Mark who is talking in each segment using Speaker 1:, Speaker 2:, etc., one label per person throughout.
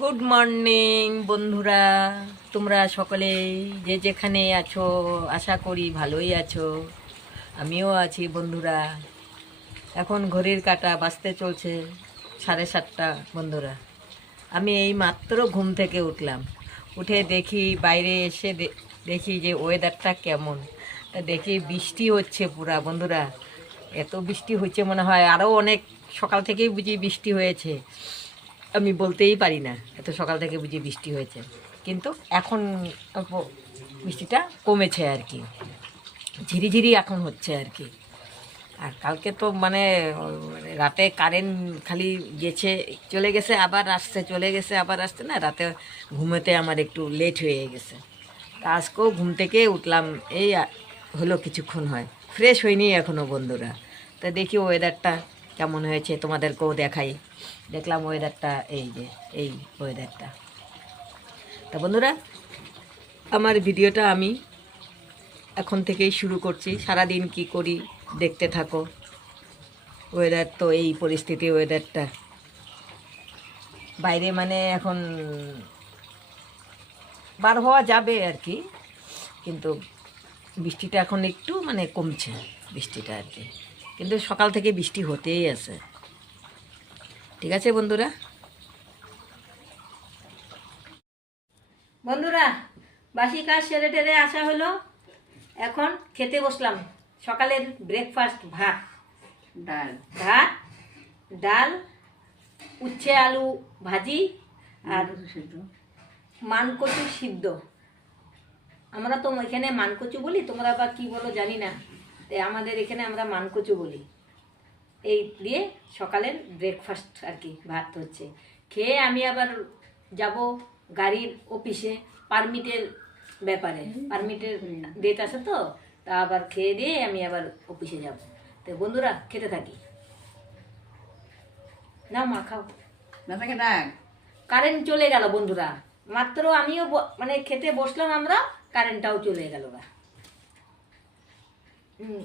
Speaker 1: Good morning বন্ধুরা। তোমরা সকলেই যে যেখানে আছো, আশা করি ভালোই আছো। আমিও আছি, বন্ধুরা। এখন ঘড়ির কাটা বাঁচতে চলছে সাড়ে সাতটা, বন্ধুরা। আমি এই মাত্র ঘুম থেকে উঠলাম। উঠে দেখি বাইরে এসে দেখি যে ওয়েদারটা কেমন। তা দেখি বৃষ্টি হচ্ছে পুরা, বন্ধুরা। এত বৃষ্টি হচ্ছে মনে হয় আরও অনেক সকাল থেকেই বুঝি বৃষ্টি হয়েছে। আমি বলতেই পারি না। এত সকাল থেকে বুঝি বৃষ্টি হয়েছে। কিন্তু এখন বৃষ্টিটা কমেছে আর কি। ঝিরিঝিরি এখন হচ্ছে আর কি। আর কালকে তো মানে মানে রাতে কারেন্ট খালি গেছে, চলে গেছে, আবার আসছে, চলে গেছে, আবার আসছে না, রাতে ঘুমোতে আমার একটু লেট হয়ে গেছে। তা আজকেও ঘুম থেকে উঠলাম, এই হলো কিছুক্ষণ হয়। ফ্রেশ হয়নি এখনও বন্ধুরা। তা দেখি ওয়েদারটা কেমন হয়েছে তোমাদেরকেও দেখাই। দেখলাম ওয়েদারটা এই যে, এই ওয়েদারটা তা বন্ধুরা, আমার ভিডিওটা আমি এখন থেকেই শুরু করছি। সারাদিন কি করি দেখতে থাকো। ওয়েদার তো এই পরিস্থিতি ওয়েদারটা বাইরে মানে এখন বার হওয়া যাবে আর কি, কিন্তু বৃষ্টিটা এখন একটু মানে কমছে, বৃষ্টিটা আর কি। কিন্তু সকাল থেকে বৃষ্টি হতেই আছে। ঠিক আছে বন্ধুরা? বন্ধুরা বাসি কাজ সেরে টেরে আসা হলো। এখন খেতে বসলাম। সকালের ব্রেকফাস্ট ভাত।
Speaker 2: ডাল।
Speaker 1: ভাত ডাল উচ্ছে আলু ভাজি আর মানকচু সিদ্ধ। আমরা তো এখানে মানকচু বলি তোমরা আবার কি বলো জানি না। তাই আমাদের এখানে আমরা মানকচু বলি। এই দিয়ে সকালের ব্রেকফাস্ট আর কি ভাত হচ্ছে। খেয়ে আমি আবার যাব গাড়ির অফিসে পারমিটের ব্যাপারে। পারমিটের ডেট আছে তো তা আবার খেয়ে দিয়ে আমি আবার অফিসে যাব। তো বন্ধুরা খেতে থাকি। না মা খাও।
Speaker 2: না থাকে ডাক
Speaker 1: কারেন্ট চলে গেল বন্ধুরা। মাত্র আমিও মানে খেতে বসলাম আমরা কারেন্টটাও চলে গেল গা হুম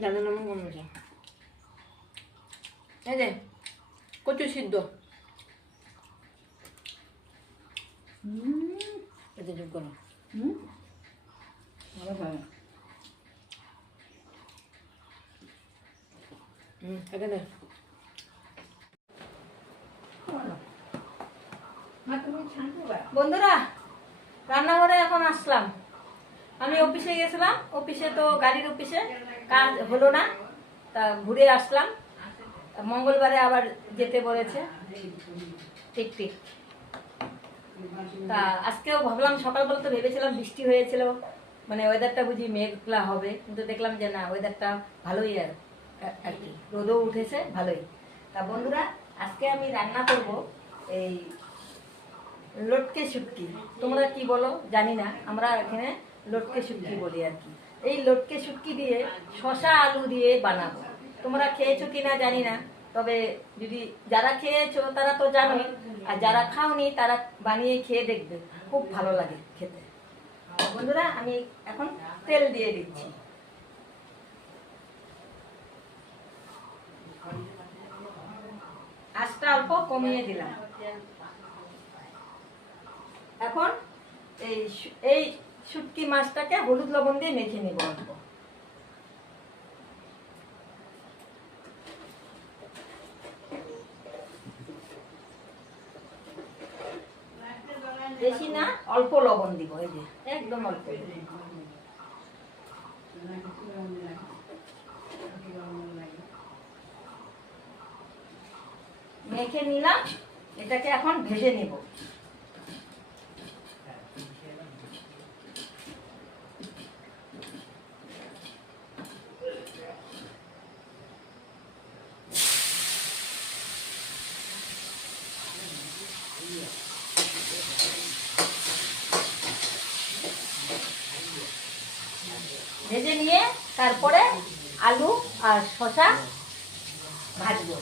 Speaker 1: জানো না মনে হচ্ছে এই যে কচু সিদ্ধ এতে যোগ করো
Speaker 2: ভালো ভালো
Speaker 1: হুম এখানে বন্ধুরা রান্নাঘরে এখন আসলাম আমি অফিসে গেছিলাম, অফিসে তো গাড়ির অফিসে কাজ হলো না, তা ঘুরে আসলাম। মঙ্গলবারে আবার যেতে বলেছে। ঠিক ঠিক। তা আজকেও ভাবলাম সকালবেলা তো ভেবেছিলাম বৃষ্টি হয়েছিল মানে ওয়েদারটা বুঝি মেঘলা হবে, কিন্তু দেখলাম যে না ওয়েদারটা ভালোই আর আর কি। রোদও উঠেছে, ভালোই। তা বন্ধুরা, আজকে আমি রান্না করব এই লটকে শুটকি। তোমরা কি বলো? জানি না। আমরা এখানে লটকে শুটকি বলি আর কি। এই লটকে শুটকি দিয়ে শশা আলু দিয়ে বানাবো। তোমরা খেয়েছো কিনা জানি না তবে যদি যারা খেয়েছো তারা তো জানোই আর যারা খাওনি তারা বানিয়ে খেয়ে দেখবে। খুব ভালো লাগে খেতে। বন্ধুরা আমি এখন তেল দিয়ে দিচ্ছি। আঁচটা অল্প কমিয়ে দিলাম। এখন এই এই শুটকি মাছটাকে হলুদ লবণ দিয়ে মেখে নিব অল্প। বেশি না, অল্প লবণ দিব, এই যে, একদম অল্প। মেখে নিলাম, এটাকে এখন ভেজে নিব ভেজে নিয়ে তারপরে আলু আর শসা ভাজবো।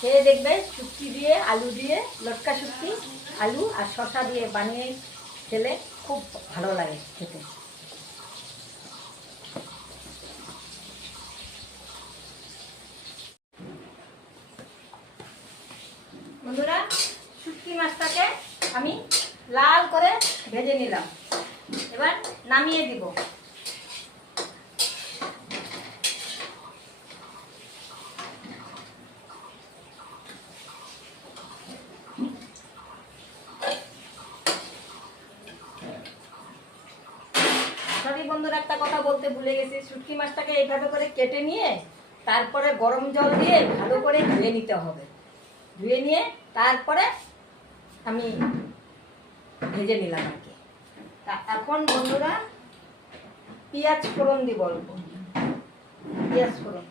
Speaker 1: খেয়ে দেখবে, শুটকি দিয়ে, আলু দিয়ে, লটকা শুটকি, আলু আর শশা দিয়ে বানিয়ে খেলে খুব ভালো লাগে খেতে। বন্ধুরা, শুটকি মাছটাকে আমি লাল করে ভেজে নিলাম। এবার নামিয়ে দিব। সরি বন্ধুরা, একটা কথা বলতে ভুলে গেছি। শুটকি মাছটাকে এইভাবে করে কেটে নিয়ে তারপরে গরম জল দিয়ে ভালো করে ধুয়ে নিতে হবে। ধুয়ে নিয়ে তারপরে আমি ভেজে নিলাম আর কি। তা এখন বন্ধুরা পেঁয়াজ ফোড়ন দিব অল্প পেঁয়াজ ফোড়ন।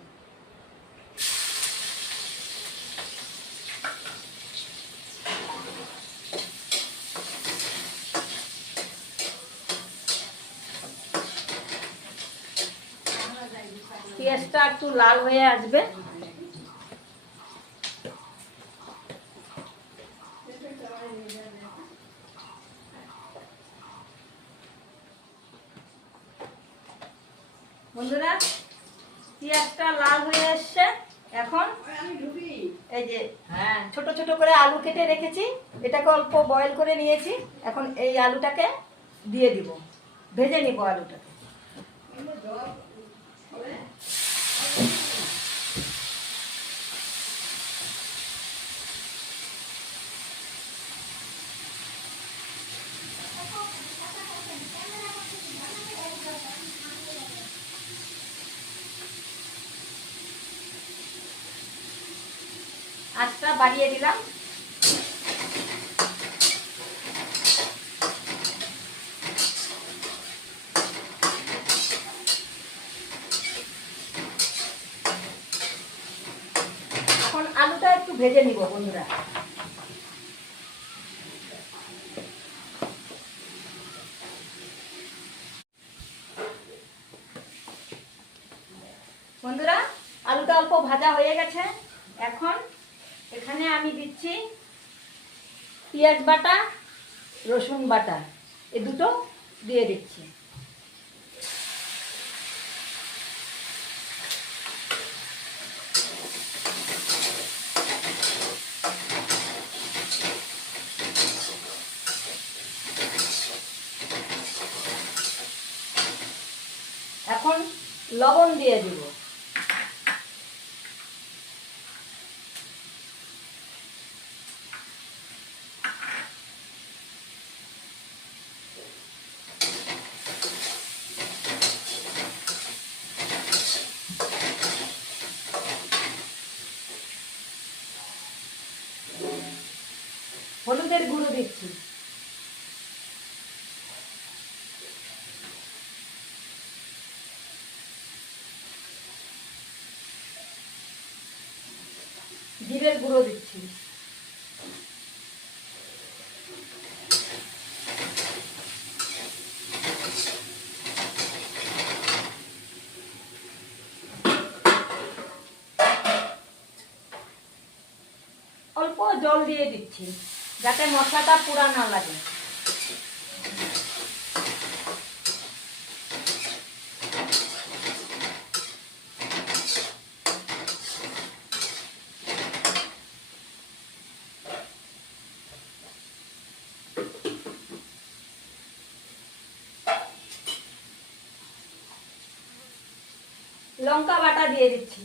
Speaker 1: পেঁয়াজটা একটু লাল হয়ে আসবে বন্ধুরা পেঁয়াজটা লাল হয়ে এসছে এখন এই যে
Speaker 3: হ্যাঁ
Speaker 1: ছোট ছোট করে আলু কেটে রেখেছি, এটাকে অল্প বয়েল করে নিয়েছি, এখন এই আলুটাকে দিয়ে দিব। ভেজে নিব আলুটাকে। আঁচটা বাড়িয়ে দিলাম এখন আলুটা একটু ভেজে নিব, বন্ধুরা। বন্ধুরা আলুটা অল্প ভাজা হয়ে গেছে। এখন এখানে আমি দিচ্ছি পেঁয়াজ বাটা, রসুন বাটা। এ দুটো দিয়ে দিচ্ছি এখন লবণ দিয়ে দিব হলুদের গুঁড়ো দিচ্ছি জিরের গুঁড়ো দিচ্ছি। অল্প জল দিয়ে দিচ্ছি যাতে মশলাটা পুরা না লাগে। লঙ্কা বাটা দিয়ে দিচ্ছি।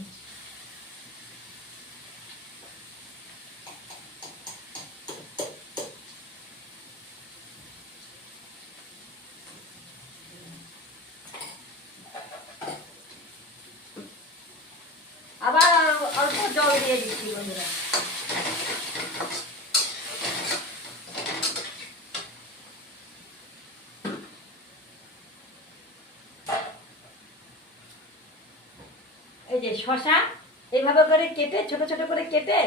Speaker 1: আবার অল্প জল দিয়ে দিচ্ছি বন্ধুরা। শশা এইভাবে করে কেটে, ছোট ছোট করে কেটে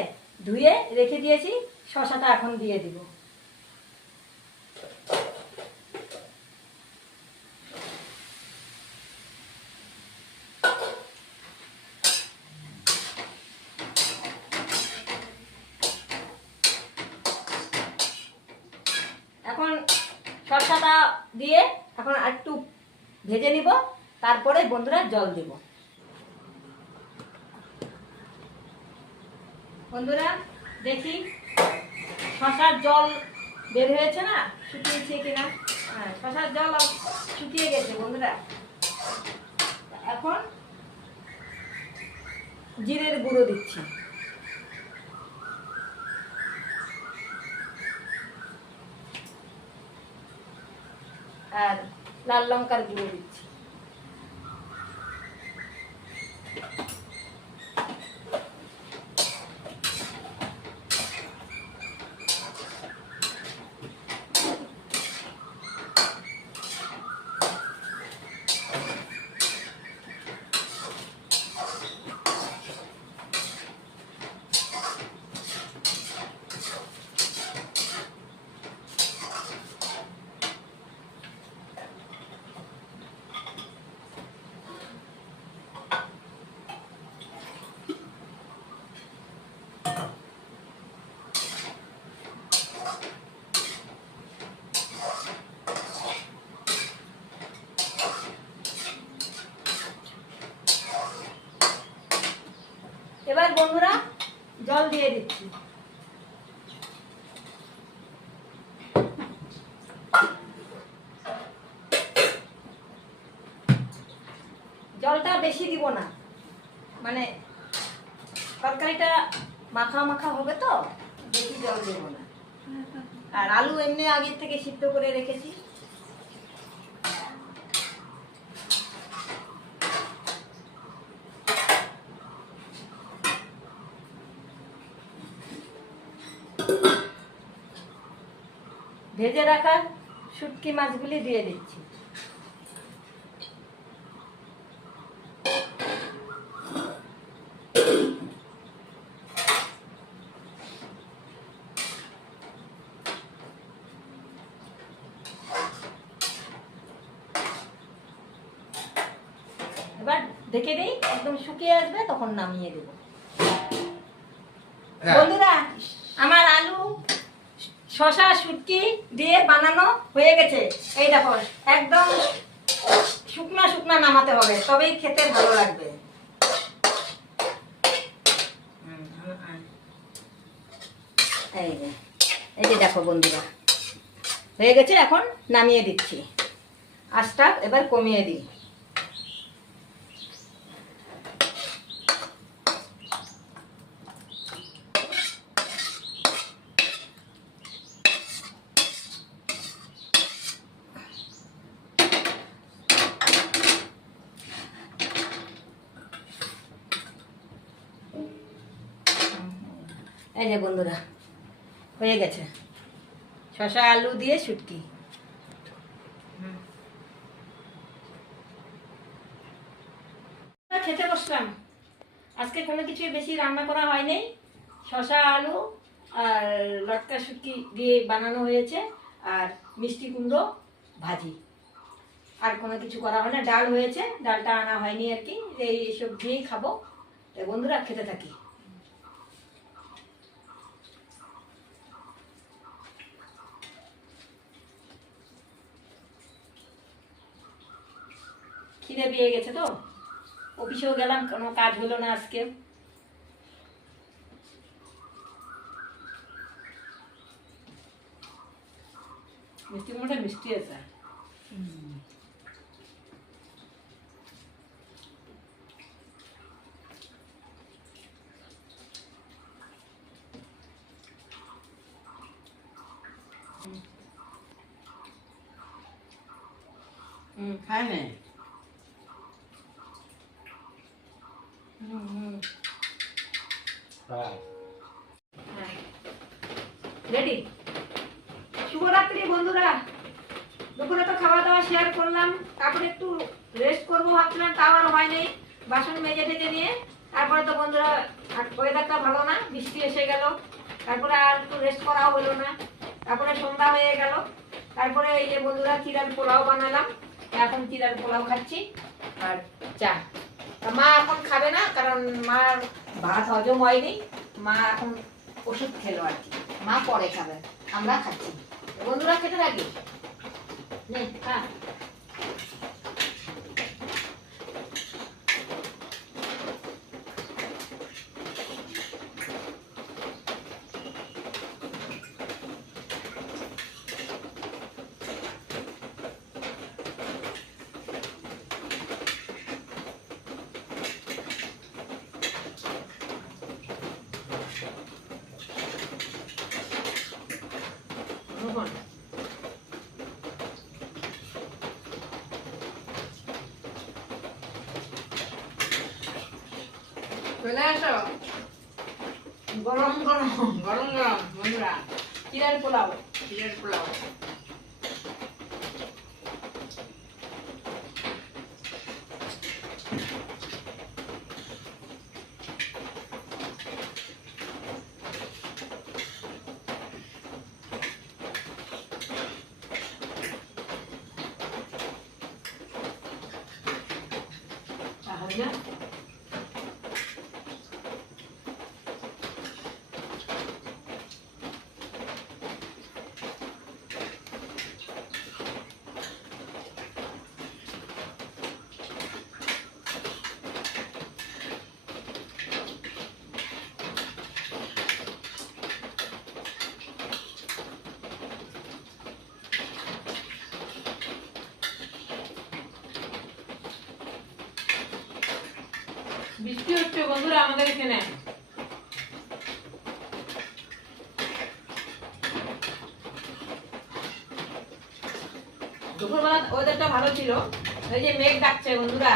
Speaker 1: ধুয়ে রেখে দিয়েছি। শশাটা এখন দিয়ে দিব। এখন শসাটা দিয়ে এখন একটু ভেজে নিব। তারপরে বন্ধুরা জল দেবো। বন্ধুরা, দেখি। শশার জল বের হয়েছে না? শুকিয়েছে কিনা? হ্যাঁ শশার জল শুকিয়ে গেছে বন্ধুরা। এখন জিরের গুঁড়ো দিচ্ছি। আর লাল লঙ্কার গুঁড়ো দিচ্ছি। এবার বন্ধুরা জল দিয়ে দিচ্ছি। জলটা বেশি দিব না। মানে তরকারিটা মাখা মাখা হবে তো? বেশি জল দেবো না। আর আলু এমনি আগের থেকে সিদ্ধ করে রেখেছি। ভেজে রাখা শুটকি মাছগুলি দিয়ে দিচ্ছি। এবার দেখে দিই একদম শুকিয়ে আসবে তখন নামিয়ে দেবো। বন্ধুরা আমার আলু শশা শুটকি দিয়ে বানানো হয়ে গেছে। এই দেখো, একদম শুকনা শুকনা নামাতে হবে, তবেই খেতে ভালো লাগবে। এই যে দেখো বন্ধুরা, হয়ে গেছে এখন নামিয়ে দিচ্ছি। আঁচটা এবার কমিয়ে দিই এই যে বন্ধুরা হয়ে গেছে শশা আলু দিয়ে শুটকি। খেতে বসলাম। আজকে কোনো কিছু বেশি রান্না করা হয়নি। শশা আলু আর লটকা শুটকি দিয়ে বানানো হয়েছে আর মিষ্টি কুমড়ো ভাজি। আর কোনো কিছু করা হয় না ডাল হয়েছে। ডালটা আনা হয়নি আর কি। এই এসব দিয়েই খাব। বন্ধুরা, খেতে থাকি। খিদে পেয়ে গেছে তো? অফিসেও গেলাম, কোনো কাজ হলো না আজকে।
Speaker 2: মিষ্টি কুমড়োটা মিষ্টি আছে। খায় না
Speaker 1: হুম হুম হ্যাঁ রেডি? শুভরাত্রি, বন্ধুরা। দুপুরে তো খাওয়া দাওয়া শেয়ার করলাম। তারপরে একটু রেস্ট করব ভাবছিলাম, তাও আর হয় নাই। বাসন মেজে টেজে নিয়ে। তারপরে তো বন্ধুরা ওয়েদারটা ভালো না, বৃষ্টি এসে গেল। তারপরে আর একটু রেস্ট করাও হলো না। তারপরে সন্ধ্যা হয়ে গেল। তারপরে এই যে বন্ধুরা চিরার পোলাও বানালাম। এখন চিরার পোলাও খাচ্ছি। আর চা। তা মা এখন খাবে না, কারণ মার ভাত হজম হয়নি। মা এখন ওষুধ খেলো আর কি। মা পরে খাবে, আমরা খাচ্ছি। বন্ধুরা খেতে থাকি? নে, খা।
Speaker 2: চলে আসো
Speaker 1: গরম গরম
Speaker 2: গরম গরম বন্ধুরা
Speaker 1: চিরার পোলাও
Speaker 2: চিড়ের পোলাও
Speaker 1: তাহলে
Speaker 2: বৃষ্টি বন্ধুরা আমাদের এখানে।
Speaker 1: দুপুরবেলা ওয়েদারটা ভালো ছিল। এই যে মেঘ ডাকছে বন্ধুরা।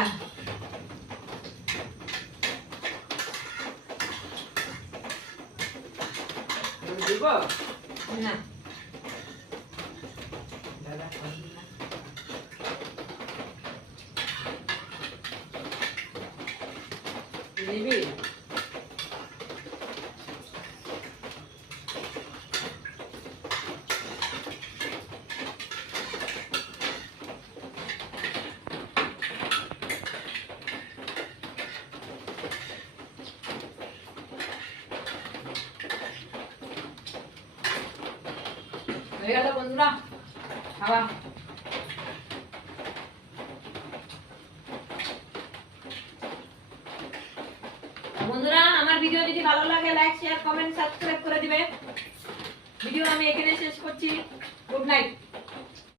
Speaker 2: দিব
Speaker 1: না
Speaker 2: দাদা খাবি না?
Speaker 1: নিবি হয়ে গেল বন্ধুরা, খাওয়া। বন্ধুরা, আমার ভিডিও যদি ভালো লাগে লাইক শেয়ার কমেন্ট সাবস্ক্রাইব করে দিবে। ভিডিও আমি এখানে